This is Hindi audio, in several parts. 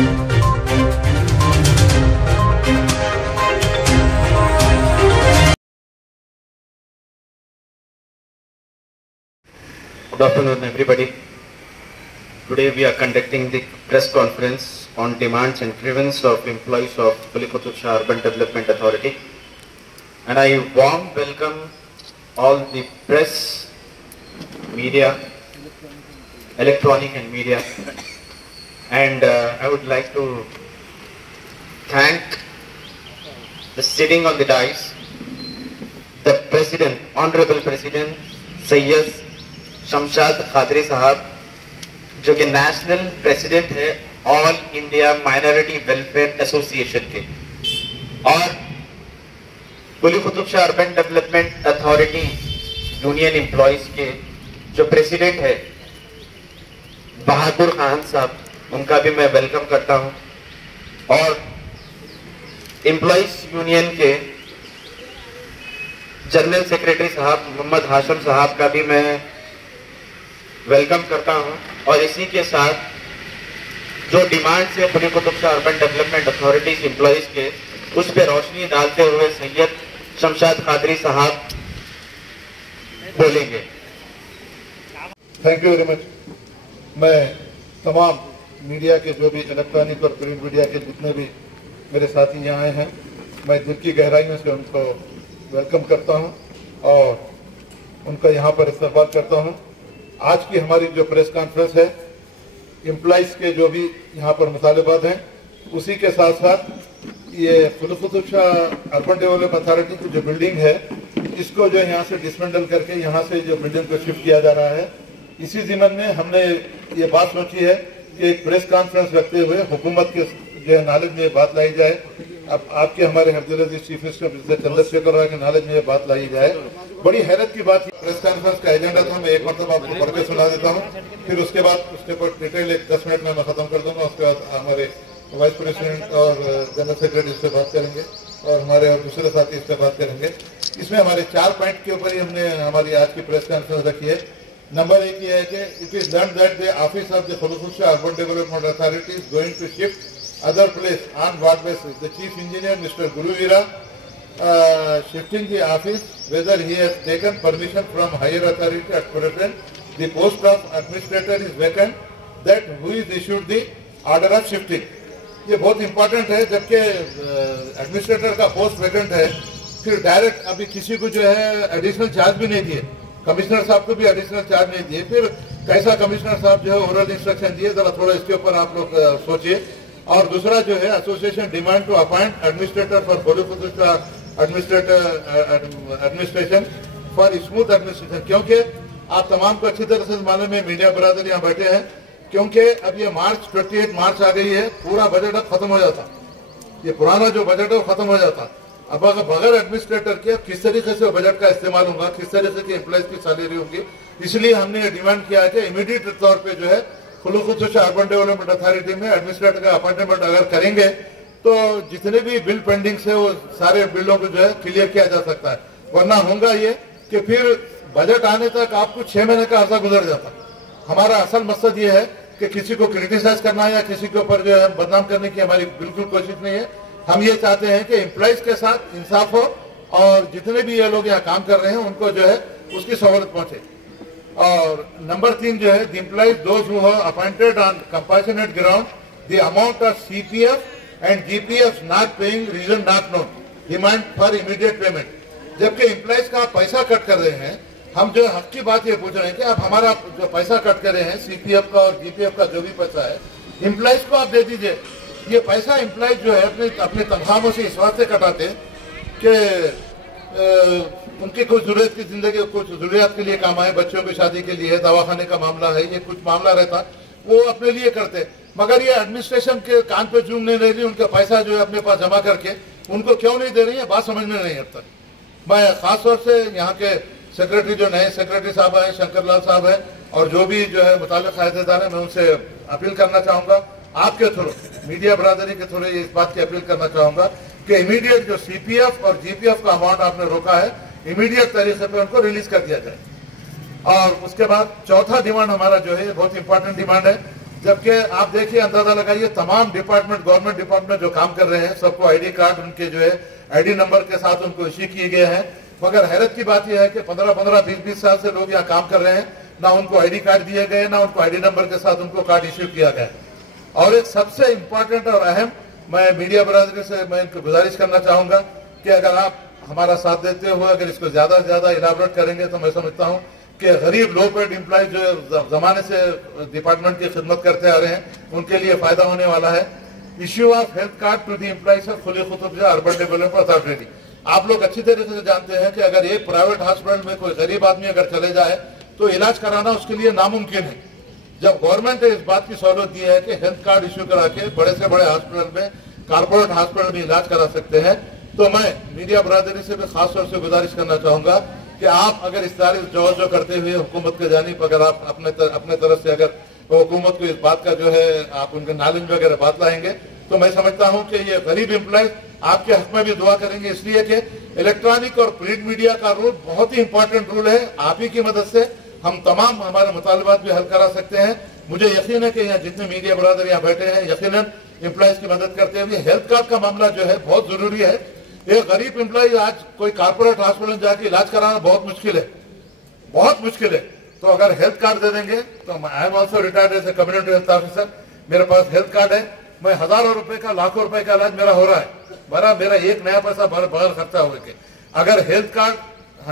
Good afternoon, everybody. Today we are conducting the press conference on demands and grievances of employees of Quli Qutub Shah Urban Development Authority. And I warm welcome all the press, media, electronic and media. And I would like to thank the sitting on the dais, the President, Honorable President Sayyid Shamshad Qadri साहब, जो कि नेशनल प्रेसिडेंट है all India minority welfare association के, और Quli Qutub Shah urban development authority union employees के जो प्रेसिडेंट है बहादुर खान साहब, उनका भी मैं वेलकम करता हूं। और एम्प्लॉयज यूनियन के जनरल सेक्रेटरी साहब मोहम्मद हाशिम साहब का भी मैं वेलकम करता हूं। और इसी के साथ जो डिमांड्स है Quli Qutub Shah urban development authorities employees के, उस पर रोशनी डालते हुए सैयद शमशाद खादरी साहब बोलेंगे। Thank you very much. मैं तमाम मीडिया के जो भी इलेक्ट्रॉनिक और प्रिंट मीडिया के जितने भी मेरे साथी यहाँ आए हैं, मैं दिल की गहराइयों से उनको वेलकम करता हूँ और उनका यहाँ पर इस्तकबाल करता हूँ। आज की हमारी जो प्रेस कॉन्फ्रेंस है, एम्प्लॉइज के जो भी यहाँ पर मुतालबात हैं, उसी के साथ साथ ये Quli Qutub Shah urban development authority की जो बिल्डिंग है, इसको जो यहाँ से डिसमेंटल करके यहाँ से जो बिल्डिंग को शिफ्ट किया जा रहा है, इसी ज़िम्मन में हमने ये बात सोची है कि एक प्रेस कॉन्फ्रेंस रखते हुए हुकूमत के जो नॉलेज में ये बात लाई जाए। अब आपके हमारे हरदील चीफ मिनिस्टर चंद्रशेखर राव के नॉलेज में ये बात लाई जाए। बड़ी हैरत की बात, प्रेस कॉन्फ्रेंस का एजेंडा था, मैं एक मतलब आपको पढ़ के सुना देता हूँ, फिर उसके बाद उसके ऊपर डिटेल 10 मिनट में मैं खत्म कर दूंगा। उसके बाद हमारे वाइस प्रेसिडेंट और जनरल सेक्रेटरी इस पर बात करेंगे और हमारे और दूसरे साथी इस पर बात करेंगे। इसमें हमारे 4 पॉइंट के ऊपर ही हमने हमारी आज की प्रेस कॉन्फ्रेंस रखी है। नंबर 1 ये है कि it is learn that the office of the Quli Qutub Shah urban development authority is going to shift other place on what basis. The chief engineer Mr. Guru Veera shifting the office, whether he has taken permission from higher authority at present. The post of administrator is vacant. That who is issued the order of shifting. ये बहुत इंपॉर्टेंट है, जबकि एडमिनिस्ट्रेटर का पोस्ट वैकेंट है, फिर डायरेक्ट अभी किसी को जो है एडिशनल चार्ज भी नहीं दिए, कमिश्नर साहब को भी एडिशनल चार्ज नहीं दिए, फिर कैसा कमिश्नर साहब जो है ओरल इंस्ट्रक्शन दिए, जरा थोड़ा इसके ऊपर आप लोग सोचिए। और दूसरा जो है association demand to appoint administrator for Quli Qutub Shah administration for smooth administration, क्योंकि आप तमाम को अच्छी तरह से मालूम है, मीडिया बरादर यहाँ बैठे हैं, क्योंकि अब ये 28 मार्च आ गई है, पूरा बजट अब खत्म हो जाता, ये पुराना जो बजट है वो खत्म हो जाता। अब अगर बगैर एडमिनिस्ट्रेटर के किस तरीके से बजट का इस्तेमाल होगा, किस तरीके की एम्प्लॉयज की सैलरी होगी, इसलिए हमने ये डिमांड किया है कि इमीडिएट तौर पर जो है Quli Qutub Shah urban development authority में एडमिनिस्ट्रेटर का अपॉइंटमेंट अगर करेंगे तो जितने भी बिल पेंडिंग से वो सारे बिलों को जो है क्लियर किया जा सकता है। वरना होगा ये कि फिर बजट आने तक आपको 6 महीने का अर्सा गुजर जाता। हमारा असल मकसद ये है कि किसी को क्रिटिसाइज करना या किसी के ऊपर जो है बदनाम करने की हमारी बिल्कुल कोशिश नहीं है। हम ये चाहते हैं कि एम्प्लॉयज के साथ इंसाफ हो और जितने भी ये लोग यहाँ काम कर रहे हैं उनको जो है उसकी सहूलत पहुंचे। और नंबर 3 जो है, the employees those who have appointed on compassionate ground the amount of CPF and GPF not paying, reason not known, demand for immediate payment. जबकि एम्प्लॉयज का पैसा कट कर रहे हैं, हम जो हक की बात ये पूछ रहे हैं कि आप हमारा जो पैसा कट कर रहे हैं सीपीएफ का और जीपीएफ का जो भी पैसा है, एम्प्लॉयज को आप दे दीजिए। ये पैसा एम्प्लॉयज जो है अपने तनख्वाहों से इस बात से कटाते कि उनकी कुछ जरूरत की जिंदगी, कुछ जरूरियात के लिए काम आए, बच्चों की शादी के लिए, दवाखाने का मामला है, ये कुछ मामला रहता वो अपने लिए करते। मगर ये एडमिनिस्ट्रेशन के कान पे चूम नहीं रही, उनका पैसा जो है अपने पास जमा करके उनको क्यों नहीं दे रही है, बात समझ में नहीं आता। मैं खास तौर से यहाँ के सेक्रेटरी जो नए सेक्रेटरी साहब हैं, शंकर लाल साहब हैं, और जो भी जो है मुताल्लिक़ साहित्यदार है, मैं उनसे अपील करना चाहूँगा, आपके थ्रू मीडिया बरादरी के थ्रू इस बात की अपील करना चाहूँगा कि इमीडिएट जो सीपीएफ और जीपीएफ का अमाउंट आपने रोका है, इमीडिएट तरीके पे उनको रिलीज कर दिया जाए। और उसके बाद चौथा डिमांड हमारा जो है बहुत इंपॉर्टेंट डिमांड है जबकि आप देखिए, अंदाजा लगाइए, तमाम डिपार्टमेंट, गवर्नमेंट डिपार्टमेंट जो काम कर रहे हैं सबको आईडी कार्ड उनके जो है आईडी नंबर के साथ उनको इश्यू किए गए हैं। मगर हैरत की बात यह है कि 15-15, 20-20 साल से लोग यहाँ काम कर रहे हैं, ना उनको आईडी कार्ड दिए गए, ना उनको आईडी नंबर के साथ उनको कार्ड इश्यू किया गया। और एक सबसे इंपॉर्टेंट और अहम, मैं मीडिया बरादरी से मैं इनको गुजारिश करना चाहूंगा कि अगर आप हमारा साथ देते हुए अगर इसको ज्यादा से ज्यादा इलाबोरेट करेंगे तो मैं समझता हूं कि गरीब लो पेड एम्प्लॉय जो जमाने से डिपार्टमेंट की खिदमत करते आ रहे हैं उनके लिए फायदा होने वाला है। Issue of health card to the employees of Quli Qutub Shah urban development authority. आप लोग अच्छी तरीके से जानते हैं कि अगर एक प्राइवेट हॉस्पिटल में कोई गरीब आदमी अगर चले जाए तो इलाज कराना उसके लिए नामुमकिन है। जब गवर्नमेंट ने इस बात की सहूलत दी है कि हेल्थ कार्ड इश्यू करा के बड़े से बड़े हॉस्पिटल में, कारपोरेट हॉस्पिटल में इलाज करा सकते हैं, तो मैं मीडिया बरादरी से भी खास तौर से गुजारिश करना चाहूंगा कि आप अगर इस तारीफ जो करते हुए हुकूमत के जानिब अगर आप अपने तरफ से अगर हुकूमत को इस बात का जो है आप उनके नॉलेज में अगर बात लाएंगे तो मैं समझता हूं कि ये गरीब एम्प्लॉय आपके हक में भी दुआ करेंगे, इसलिए कि इलेक्ट्रॉनिक और प्रिंट मीडिया का रूल बहुत ही इंपॉर्टेंट रूल है। आप ही की मदद से हम तमाम हमारे मुतालबात भी हल करा सकते हैं। मुझे यकीन है कि यहाँ जितने मीडिया बरादर यहाँ बैठे हैं यकीनन एम्प्लॉयज की मदद करते हुए हेल्थ कार्ड का मामला जो है बहुत जरूरी है। एक गरीब एम्प्लॉय आज कोई कारपोरेट हॉस्पिटल जाके इलाज कराना बहुत मुश्किल है, बहुत मुश्किल है। तो अगर हेल्थ कार्ड दे देंगे तो I am also retired as a community health officer, मेरे पास हेल्थ कार्ड है, मैं हजारों रुपए का, लाखों रुपए का इलाज मेरा हो रहा है, मेरा एक नया पैसा बगैर खर्चा हुए के। अगर हेल्थ कार्ड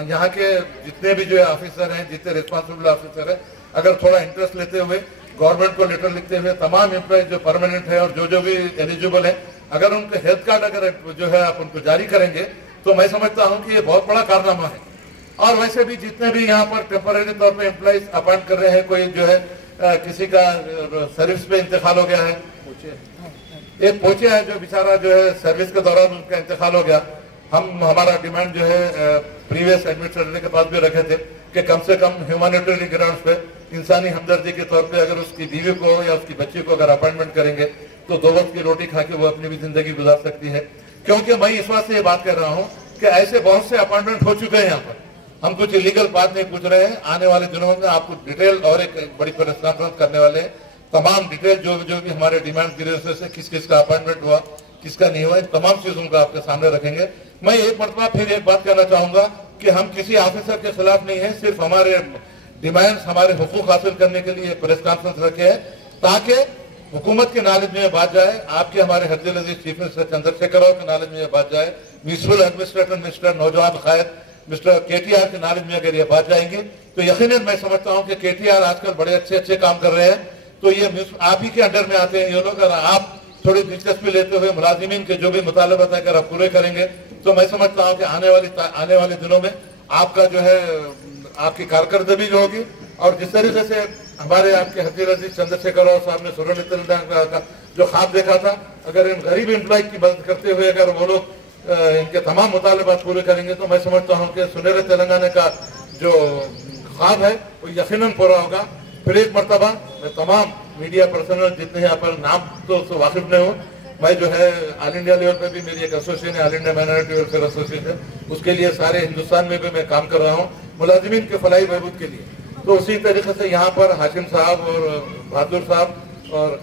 यहाँ के जितने भी जो है ऑफिसर हैं, जितने रिस्पॉन्सिबल ऑफिसर है, अगर थोड़ा इंटरेस्ट लेते हुए गवर्नमेंट को लेटर लिखते हुए तमाम एम्प्लॉय जो परमानेंट है और जो भी एलिजिबल है, अगर उनके हेल्थ कार्ड अगर जो है आप उनको जारी करेंगे तो मैं समझता हूं कि ये बहुत बड़ा कारनामा है। और वैसे भी जितने भी यहाँ पर टेम्पररी तौर पे एम्प्लॉइज अपॉइंट कर रहे हैं, कोई जो है किसी का सर्विस पे इंतकाल हो गया है, एक पोचे है जो बेचारा जो है सर्विस के दौरान उनका इंतकाल हो गया, हमारा डिमांड जो है प्रीवियस एडमिनिस्ट्रेटर के पास भी रखे थे कि कम से कम ह्यूमैनिटेरियन ग्राउंड्स पे, इंसानी हमदर्दी के तौर पे अगर उसकी बीवी को या उसकी बच्ची को अगर अपॉइंटमेंट करेंगे तो 2 वक्त की रोटी खा के वो अपनी भी जिंदगी गुजार सकती है। क्योंकि मैं इस बात से ये बात कर रहा हूँ कि ऐसे बहुत से अपॉइंटमेंट हो चुके हैं यहाँ पर, हम कुछ इलीगल बात नहीं पूछ रहे हैं। आने वाले दिनों में आपको डिटेल और एक बड़ी प्रेस कॉन्फ्रेंस करने वाले हैं, तमाम डिटेल जो भी हमारे डिमांड की वजह से किस किस का अपॉइंटमेंट हुआ, किसका नहीं हुआ, इन तमाम चीजों को आपके सामने रखेंगे। मैं एक मरतबा फिर एक बात कहना चाहूंगा कि हम किसी ऑफिसर के खिलाफ नहीं है, सिर्फ हमारे डिमांड्स, हमारे हुकूक हासिल करने के लिए प्रेस कॉन्फ्रेंस रखे हैं ताकि हुकूमत के नॉलेज में बात जाए, आपके हमारे हर्जुल अजीज चीफ मिनिस्टर चंद्रशेखर राव के नॉलेज में बात जाए, म्यूनिसिपल एडमिनिस्ट्रेटर मिस्टर नौजवान खैर मिस्टर केटीआर के नॉलेज में अगर ये बात जाएंगे तो यकीनन मैं समझता हूं कि केटीआर आजकल बड़े अच्छे काम कर रहे हैं, तो ये आप ही के अंडर में आते हैं ये लोग। अगर आप थोड़ी दिलचस्पी लेते हुए मुलाजिमीन के जो भी मुतालबात है अगर आप पूरे करेंगे तो मैं समझता हूं कि आने वाले दिनों में आपका जो है आपकी कारकर्दगी जो होगी। और जिस तरीके से हमारे आपके हर्जुल अजीज चंद्रशेखर राव साहब ने सुरन का जो ख्वाब देखा था, अगर इन गरीब एम्प्लॉय की मदद करते हुए अगर वो लोग इनके तमाम मुतालबात पूरे करेंगे तो मैं समझता हूं कि सुनहरे तेलंगाना का जो ख्वाब है वो यकीनन पूरा होगा। फिर एक मरतबा मैं तमाम मीडिया पर्सनल जितने यहाँ पर नाम तो वाकिफ नहीं हूँ, मैं जो है ऑल इंडिया लेवल पे भी मेरी एक एसोसिएशन है, all India minority welfare association, उसके लिए सारे हिंदुस्तान में भी मैं काम कर रहा हूँ मुलाजिमीन के फलाई बहबूद के लिए। तो उसी तरीके से यहाँ पर हाशिम साहब और बहादुर साहब और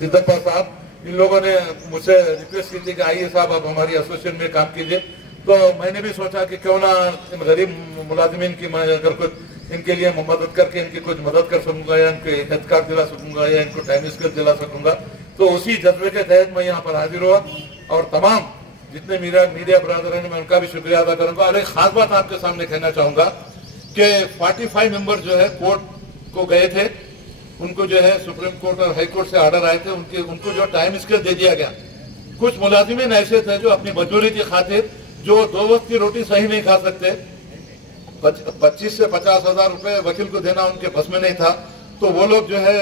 सिद्धप्पा साहब, इन लोगों ने मुझसे रिक्वेस्ट की थी कि आइए साहब आप हमारी एसोसिएशन में काम कीजिए। तो मैंने भी सोचा कि क्यों ना इन गरीब मुलाजिमीन की मैं अगर कुछ इनके लिए मदद करके इनकी कुछ मदद कर सकूंगा या इनको हेल्थ कार्ड दिला सकूंगा या इनको टाइम स्केल दिला सकूंगा। तो उसी जज्बे के तहत मैं यहाँ पर हाजिर हुआ और तमाम जितने मीडिया ब्रदर हैं मैं उनका भी शुक्रिया अदा करूंगा। और एक खास बात आपके सामने कहना चाहूंगा कि 45 मेंबर जो है कोर्ट को गए थे, उनको जो है सुप्रीम कोर्ट और हाई कोर्ट से ऑर्डर आए थे, उनको जो टाइम स्केल दे दिया गया। कुछ मुलाजिमीन ऐसे थे जो अपनी मजदूरी की खातिर जो 2 वक्त की रोटी सही नहीं खा सकते, 25 से 50 हजार रुपए वकील को देना उनके बस में नहीं था, तो वो लोग जो है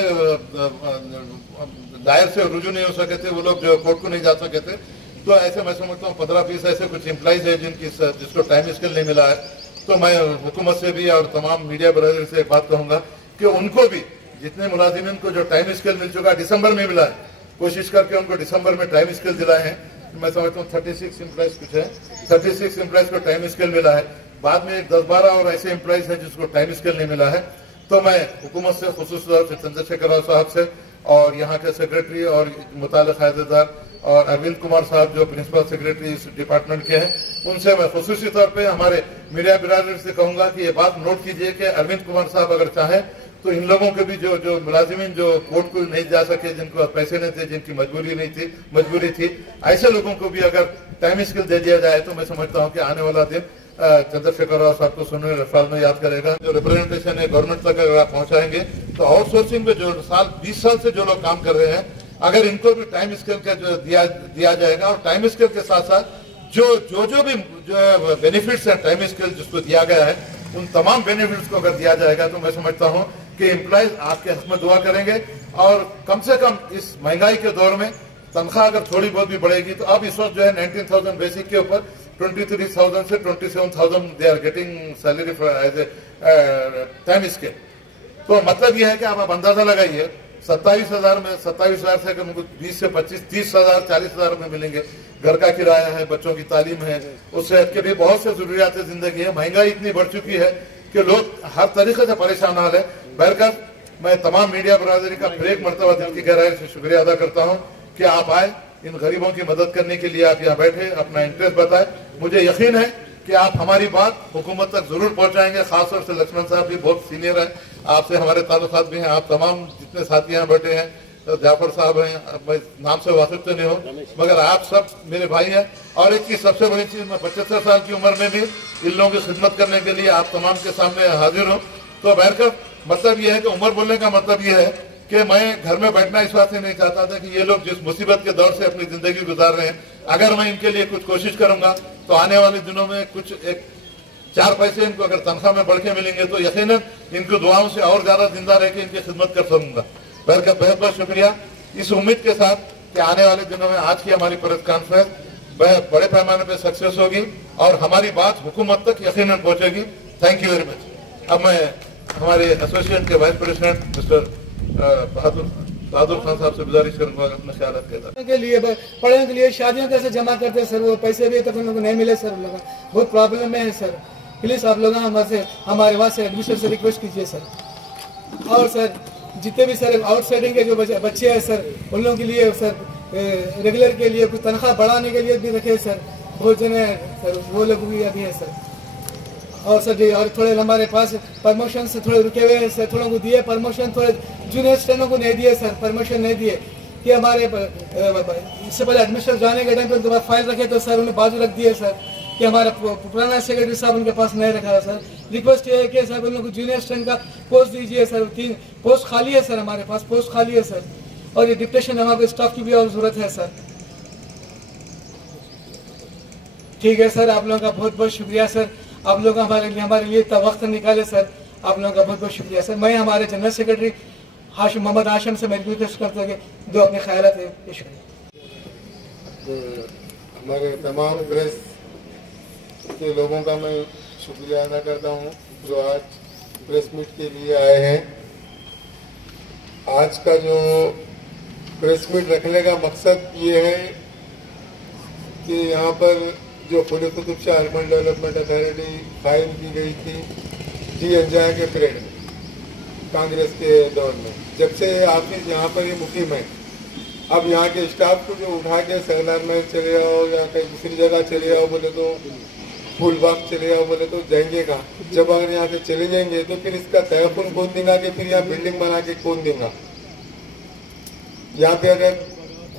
दायर से रुजू नहीं हो सके थे, वो लोग जो कोर्ट को नहीं जा सके थे। तो ऐसे मैं समझता हूँ 15-20 ऐसे कुछ एम्प्लॉइज है जिसको टाइम स्केल नहीं मिला है। तो मैं हुकूमत से भी और तमाम मीडिया ब्रदर से बात कहूंगा कि उनको भी जितने मुलाजिमीन को जो टाइम स्केल मिल चुका दिसंबर में मिला है, कोशिश करके उनको दिसंबर में टाइम स्केल दिलाए हैं। मैं समझता हूँ 36 एम्प्लॉइज कुछ है, 36 एम्प्लॉइज को टाइम स्केल मिला है। बाद में 10-12 और ऐसे एम्प्लॉइज है जिसको टाइम स्केल नहीं मिला है। तो मैं हुकूमत से, खुसूस तौर से चंद्रशेखर राव साहब से और यहाँ के सेक्रेटरी और मुताल्लिक़ अहदेदार और अरविंद कुमार साहब जो प्रिंसिपल सेक्रेटरी इस डिपार्टमेंट के हैं, उनसे मैं खुसूसी तौर पे हमारे मीडिया बिरादरी से कहूंगा कि ये बात नोट कीजिए कि अरविंद कुमार साहब अगर चाहें तो इन लोगों के भी जो मुलाजिमीन जो कोर्ट को नहीं जा सके, जिनको पैसे नहीं थे, जिनकी मजबूरी थी, ऐसे लोगों को भी अगर टाइम स्किल दे दिया जाए तो मैं समझता हूँ कि आने वाला दिन चंद्रशेखर राव साहब को सुनने साल में याद करेगा। जो रिप्रेजेंटेशन है गवर्नमेंट तक अगर आप पहुंचाएंगे तो आउटसोर्सिंग में जो 20 साल से जो लोग काम कर रहे हैं, अगर इनको भी टाइम स्केल का जो दिया जाएगा और टाइम स्केल के साथ साथ जो भी जो बेनिफिट्स हैं टाइम स्केल जिसको दिया गया है, उन तमाम बेनिफिट्स को अगर दिया जाएगा तो मैं समझता हूं कि एम्प्लॉयज आपके हक में दुआ करेंगे। और कम से कम इस महंगाई के दौर में तनख्वाह अगर थोड़ी बहुत भी बढ़ेगी तो अब इस वक्त जो है 19,000 बेसिक के ऊपर 23,000 से 27,000 they are getting salary as a time scale. तो मतलब यह है कि आप अंदाजा लगाइए 27,000 में 27,000 से अगर उनको 20 से 25, 30,000, 40,000 में मिलेंगे। घर का किराया है, बच्चों की तालीम है, उससे हट के भी बहुत से जरूरियात जिंदगी है। महंगाई इतनी बढ़ चुकी है कि लोग हर तरीके से परेशान हाल है। बहरकत मैं तमाम मीडिया बरादरी का फिर एक मरतबा दिल की गहराई से शुक्रिया अदा करता हूँ कि आप आए, इन गरीबों की मदद करने के लिए आप यहाँ बैठे, अपना इंटरेस्ट बताए। मुझे यकीन है कि आप हमारी बात हुकूमत तक जरूर पहुंचाएंगे। खासतौर से लक्ष्मण साहब भी बहुत सीनियर है, आपसे हमारे ताल्लुकात भी हैं। आप तमाम जितने साथी यहाँ बैठे हैं, तो जाफर साहब हैं, मैं नाम से वाकिफ तो नहीं हूँ, मगर आप सब मेरे भाई हैं। और एक की सबसे बड़ी चीज, मैं 75 साल की उम्र में भी इन लोगों की खिदमत करने के लिए आप तमाम के सामने हाजिर हूँ। तो बहरकत मतलब यह है कि उम्र बोलने का मतलब यह है कि मैं घर में बैठना इस बात से नहीं चाहता था कि ये लोग जिस मुसीबत के दौर से अपनी जिंदगी गुजार रहे हैं, अगर मैं इनके लिए कुछ कोशिश करूंगा तो आने वाले दिनों में कुछ एक 4 पैसे इनको अगर तनख्वाह में बढ़ के मिलेंगे तो यकीनन इनको दुआओं से और ज्यादा जिंदा रह के इनकी खिदमत कर सकूंगा। बहरकत बहुत बहुत शुक्रिया, इस उम्मीद के साथ कि आने वाले दिनों में आज की हमारी प्रेस कॉन्फ्रेंस बड़े पैमाने पर सक्सेस होगी और हमारी बात हुकूमत तक यकीनन पहुंचेगी। Thank you very much. अब मैं हमारे एसोसिएशन के वाइस प्रेसिडेंट मिस्टर बहादुर खान साहब से गुजारिश करूंगा अपना ख्याल रखेगा। के लिए पढ़ने के लिए शादियों कैसे जमा करते हैं सर, वो पैसे भी तक उन लोगों को नहीं मिले सर, लोग बहुत प्रॉब्लम में है सर। प्लीज आप लोग हमारे वहाँ से एडमिशन से रिक्वेस्ट कीजिए सर। और सर जितने भी सर आउटसाइडिंग के जो बच्चे हैं सर, उन लोगों के लिए सर रेगुलर के लिए कुछ तनख्वाह बढ़ाने के लिए भी रखे सर, बहुत जने सर वो लोग भी अभी है सर। और सर जी और थोड़े हमारे पास प्रमोशन से थोड़े रुके हुए हैं सर, थोड़ों को दिए प्रमोशन, थोड़े जूनियर स्टूडेंटों को नहीं दिए सर, परमिशन नहीं दिए कि हमारे इससे पहले एडमिशन जाने के टाइम पर उनके पास फाइल रखे तो सर उन्हें बाजू रख दिए सर कि हमारा पुराना सेक्रेटरी साहब उनके पास नहीं रखा है सर। रिक्वेस्ट ये है कि सर उन लोग को जूनियर स्टूडेंट का पोस्ट दीजिए सर, 3 पोस्ट खाली है सर, हमारे पास पोस्ट खाली है सर। और ये डिप्टेशन हमारे स्टाफ की भी और जरूरत है सर। ठीक है सर, आप लोगों का बहुत बहुत शुक्रिया सर, आप लोग हमारे लिए इतना वक्त निकाले सर, आप लोगों का बहुत बहुत शुक्रिया सर। मैं हमारे जनरल सेक्रेटरी मोहम्मद हाशिम से मैं रिक्वेस्ट करता हूँ कि दो अपने ख्यालात है पेश करें। हमारे तमाम प्रेस के लोगों का मैं शुक्रिया अदा करता हूँ जो आज प्रेस मीट के लिए आए हैं। आज का जो प्रेस मीट रखने का मकसद ये है कि यहाँ पर जो खुली Qutub Shah urban development authority कायम की गई थी जी अंजाया के पीरियड में, कांग्रेस के दौर में, जब से ऑफिस यहाँ पर ही मुकीम है, अब यहाँ के स्टाफ को जो उठा के सरदार महल चले जाओ या कहीं दूसरी जगह चले जाओ बोले तो, फूलबाग चले जाओ बोले तो जाएंगे कहाँ? जब अगर यहाँ से चले जाएंगे तो फिर इसका तयफुन कौन देगा कि फिर यहाँ बिल्डिंग बना के कौन देगा? यहाँ पे अगर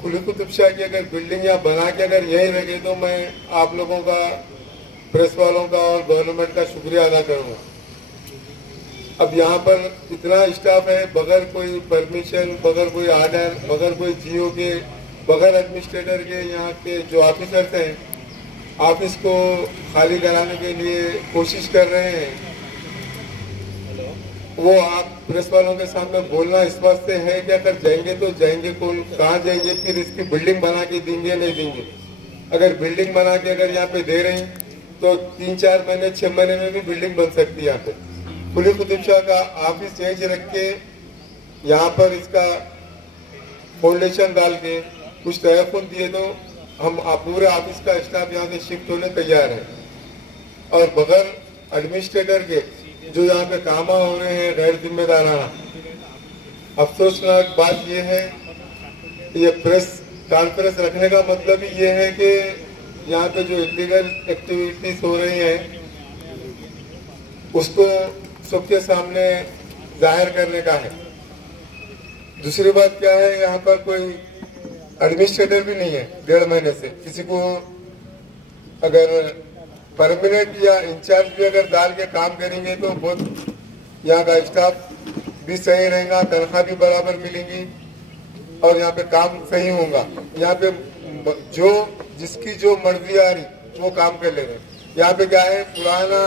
खुली कुतुब शाह की अगर बिल्डिंग यहाँ बना के अगर यहीं रखे तो मैं आप लोगों का, प्रेस वालों का और गवर्नमेंट का शुक्रिया अदा करूँगा। अब यहाँ पर इतना स्टाफ है, बगैर कोई परमिशन, बगैर कोई आर्डर, बगैर कोई जीओ के, बगैर एडमिनिस्ट्रेटर के, यहाँ के जो ऑफिसर्स हैं ऑफिस को खाली कराने के लिए कोशिश कर रहे हैं। वो आप प्रेस वालों के सामने बोलना इस वास्ते है कि अगर जाएंगे तो जाएंगे कौन, कहाँ जाएंगे, फिर इसकी बिल्डिंग बना के देंगे नहीं देंगे। अगर बिल्डिंग बना के अगर यहाँ पे दे रही तो 3-4 महीने 6 महीने में भी बिल्डिंग बन सकती है। यहाँ पे खुली कुतुब शाह का ऑफिस चेंज रख के यहाँ पर इसका फाउंडेशन डाल के कुछ तयफुन दिए तो हम पूरे ऑफिस का स्टाफ यहाँ से शिफ्ट होने तैयार है। और बगैर एडमिनिस्ट्रेटर के जो यहाँ पे काम हो रहे हैं गैर जिम्मेदाराना। अफसोसनाक बात यह है, ये प्रेस कॉन्फ्रेंस रखने का मतलब ही ये है कि यहाँ पे जो इलीगल एक्टिविटीज हो रही हैं उसको सबके सामने जाहिर करने का है। दूसरी बात क्या है, यहाँ पर कोई एडमिनिस्ट्रेटर भी नहीं है 1.5 महीने से। किसी को अगर परमानेंट या इंचार्ज भी अगर डाल के काम करेंगे तो बहुत यहाँ का स्टाफ भी सही रहेगा, तनख्वाह भी बराबर मिलेगी और यहाँ पे काम सही होगा। यहाँ पे जो जिसकी जो मर्जी आ रही वो काम कर ले रहे हैं। यहाँ पे क्या है, पुराना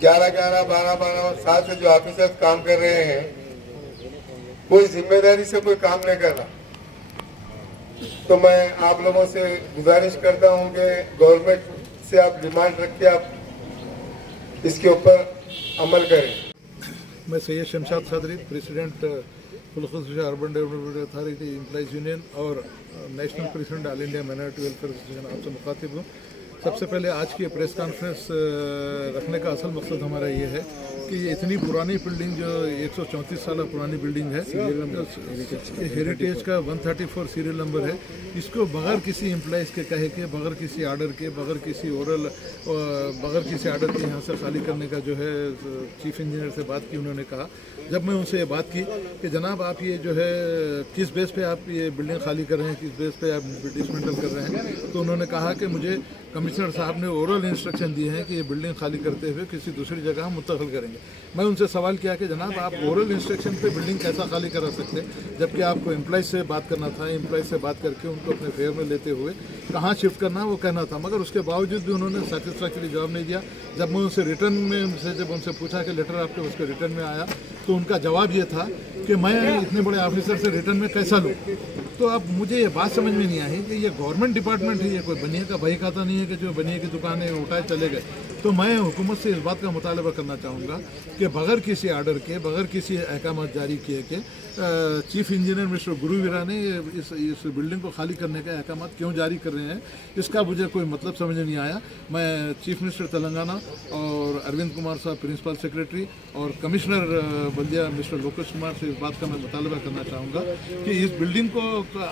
11-11, 12-12 साल से जो ऑफिसर्स काम कर रहे हैं, कोई जिम्मेदारी से कोई काम नहीं कर रहा। तो मैं आप लोगों से गुजारिश करता हूँ कि गवर्नमेंट से आप डिमांड रख के आप इसके ऊपर अमल करें। मैं सैयद शमशाद खदरी, प्रेसिडेंट खुलखुशा urban development authority employees union और national president all India minority welfare association आपसे मुखातिब हूँ। सबसे पहले आज की प्रेस कॉन्फ्रेंस रखने का असल मकसद हमारा ये है कि ये इतनी पुरानी बिल्डिंग जो 134 साल पुरानी बिल्डिंग है, हेरिटेज का 134 सीरियल नंबर है, इसको बगैर किसी एम्प्लॉइज़ के कहे के, बगैर किसी आर्डर के, बगैर किसी आर्डर के यहाँ से खाली करने का जो है चीफ इंजीनियर से बात की। उन्होंने कहा, जब मैं उनसे ये बात की कि जनाब आप ये जो है किस बेस पे आप ये बिल्डिंग खाली कर रहे हैं, किस बेस पे आप डिसमेंटल कर रहे हैं, तो उन्होंने कहा कि मुझे कमिश्नर साहब ने ओरल इंस्ट्रक्शन दिए हैं कि ये बिल्डिंग खाली करते हुए किसी दूसरी जगह हम मुंतकिल करेंगे। मैं उनसे सवाल किया कि जनाब आप ओरल इंस्ट्रक्शन पे बिल्डिंग कैसा खाली करा सकते, जबकि आपको एम्प्लॉइज से बात करना था, एम्प्लॉइज से बात करके उनको अपने फेयर में लेते हुए कहाँ शिफ्ट करना है वो कहना था। मगर उसके बावजूद भी उन्होंने सेटिस्फैक्टरी जवाब नहीं दिया। जब मैं उनसे रिटर्न में जब उनसे पूछा कि लेटर आपके उसके रिटर्न में आया, तो उनका जवाब ये था कि मैं इतने बड़े ऑफिसर से रिटर्न में कैसा लूँ। तो अब मुझे ये बात समझ में नहीं आई कि ये गवर्नमेंट डिपार्टमेंट है, ये कोई बनिए का भाई खाता नहीं है कि जो बनिए की दुकानें उठाए चले गए। तो मैं हुकूमत से इस बात का मुतालबा करना चाहूँगा कि बगैर किसी आर्डर के, बगैर किसी अहकाम जारी किए के चीफ इंजीनियर मिस्टर गुरुवीरा ने इस बिल्डिंग को खाली करने के अहकाम क्यों जारी कर रहे हैं, इसका मुझे कोई मतलब समझ नहीं आया। मैं चीफ मिनिस्टर तेलंगाना और अरविंद कुमार साहब प्रिंसिपल सेक्रेटरी और कमिश्नर बल्दिया मिस्टर लोकेश कुमार से इस बात का मैं मुतालबा करना चाहूँगा कि इस बिल्डिंग को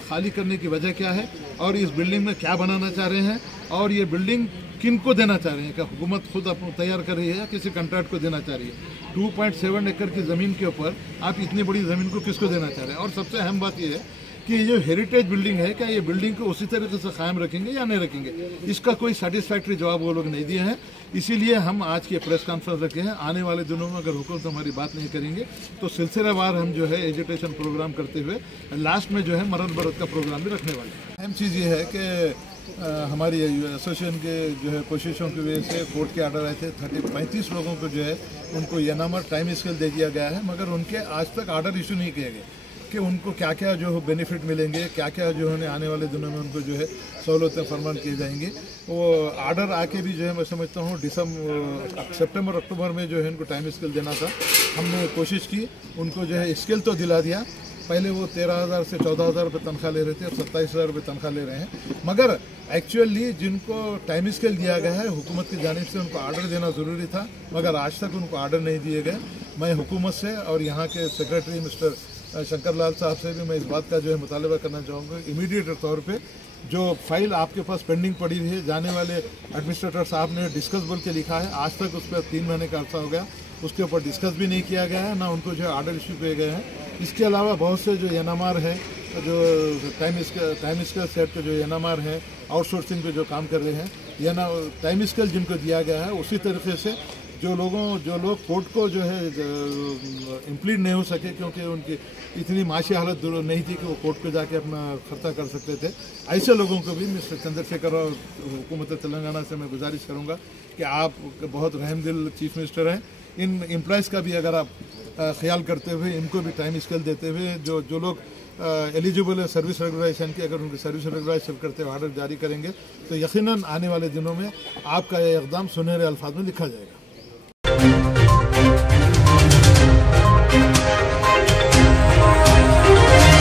खाली करने की वजह क्या है और इस बिल्डिंग में क्या बनाना चाह रहे हैं और ये बिल्डिंग किन को देना चाह रहे हैं। क्या हुकूमत खुद अपने तैयार कर रही है या किसी कॉन्ट्रैक्ट को देना चाह रही है। 2.7 एकड़ की ज़मीन के ऊपर आप इतनी बड़ी ज़मीन को किसको देना चाह रहे हैं। और सबसे अहम बात यह है कि ये जो हेरिटेज बिल्डिंग है, क्या ये बिल्डिंग को उसी तरीके से कायम रखेंगे या नहीं रखेंगे, इसका कोई सेटिस्फैक्ट्री जवाब वो लोग नहीं दिए हैं। इसीलिए हम आज की प्रेस कॉन्फ्रेंस रखे हैं। आने वाले दिनों में अगर हुकूमत हमारी बात नहीं करेंगे तो सिलसिलेवार हम जो है एजुटेशन प्रोग्राम करते हुए लास्ट में जो है मरद बरत का प्रोग्राम भी रखने वाले हैं। अहम चीज़ ये है कि हमारी एसोसिएशन के जो है कोशिशों की वजह से कोर्ट के आर्डर आए थे। 35 लोगों को जो है उनको यनामर टाइम स्केल दे दिया गया है, मगर उनके आज तक आर्डर इशू नहीं किए गए कि उनको क्या क्या जो बेनिफिट मिलेंगे, क्या क्या जो है आने वाले दिनों में उनको जो है सहूलतें फरमान की जाएंगी। वो आर्डर आके भी जो है मैं समझता हूँ सितंबर अक्टूबर में जो है इनको टाइम स्केल देना था। हमने कोशिश की, उनको जो है स्केल तो दिला दिया। पहले वो 13,000 से 14,000 रुपये तनख्वाह ले रहे थे, अब 27,000 रुपये तनख्वाह ले रहे हैं। मगर एक्चुअली जिनको टाइम स्केल दिया गया है हुकूमत की जानिब से उनको आर्डर देना ज़रूरी था, मगर आज तक उनको आर्डर नहीं दिए गए। मैं हुकूमत से और यहाँ के सेक्रेटरी मिस्टर शंकर लाल साहब से भी मैं इस बात का जो है मुतालबा करना चाहूँगा, इमीडिएट तौर पे जो फाइल आपके पास पेंडिंग पड़ी है, जाने वाले एडमिनिस्ट्रेटर साहब ने डिस्कस बोल के लिखा है, आज तक उस पर 3 महीने का अर्सा हो गया, उसके ऊपर डिस्कस भी नहीं किया गया है, ना उनको जो है आर्डर इशू किए गए हैं। इसके अलावा बहुत से जो एनएमआर है, जो टाइम स्केल सेट के जो एनएमआर हैं, आउटसोर्सिंग पे जो काम कर रहे हैं, या ना टाइम स्केल जिनको दिया गया है उसी तरीके से जो लोग कोर्ट को जो है इम्प्लीड नहीं हो सके क्योंकि उनकी इतनी माशी हालत नहीं थी कि वो कोर्ट पे जाके अपना खर्चा कर सकते थे, ऐसे लोगों को भी मिस्टर चंद्रशेखर और हुकूमत तेलंगाना से मैं गुजारिश करूंगा कि आप बहुत रहमदिल चीफ मिनिस्टर हैं, इन एम्प्लॉयज़ का भी अगर आप ख्याल करते हुए इनको भी टाइम स्केल देते हुए जो लोग एलिजिबल है सर्विस रेगुलेशन की, अगर उनकी सर्विस रेगुलेशन करते हुए आर्डर जारी करेंगे तो यकीनन आने वाले दिनों में आपका यह इक़दाम सुनहरे अल्फाज में लिखा जाएगा।